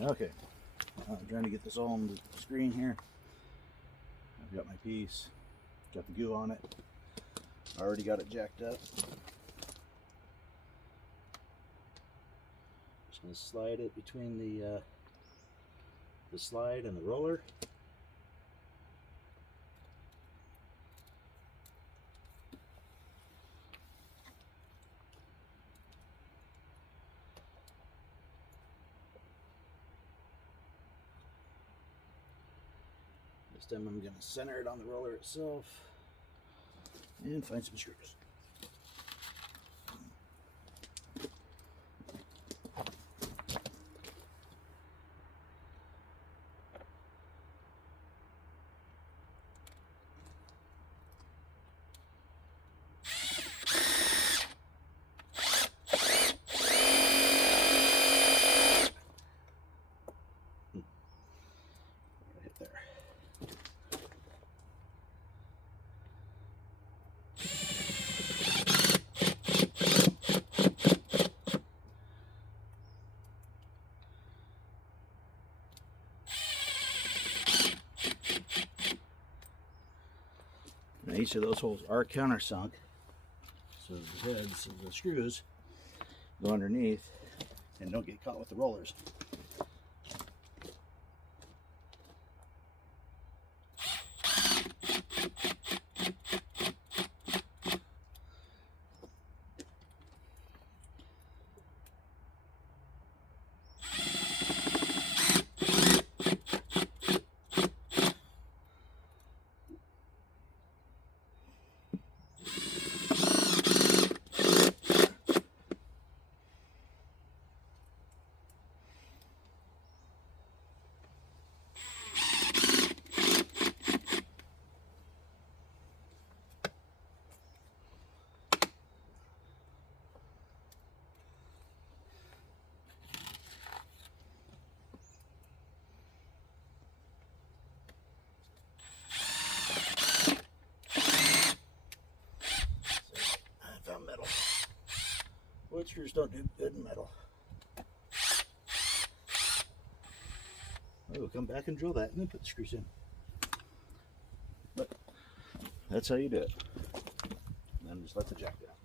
Okay, I'm trying to get this all on the screen here. I've got my piece, got the goo on it, already got it jacked up. Just going to slide it between the slide and the roller. This time I'm going to center it on the roller itself and find some screws. Right there. Now each of those holes are countersunk, so the heads of the screws go underneath and don't get caught with the rollers. Metal. Wood screws don't do good in metal. We'll come back and drill that and then put the screws in. But that's how you do it. And then just let the jack down.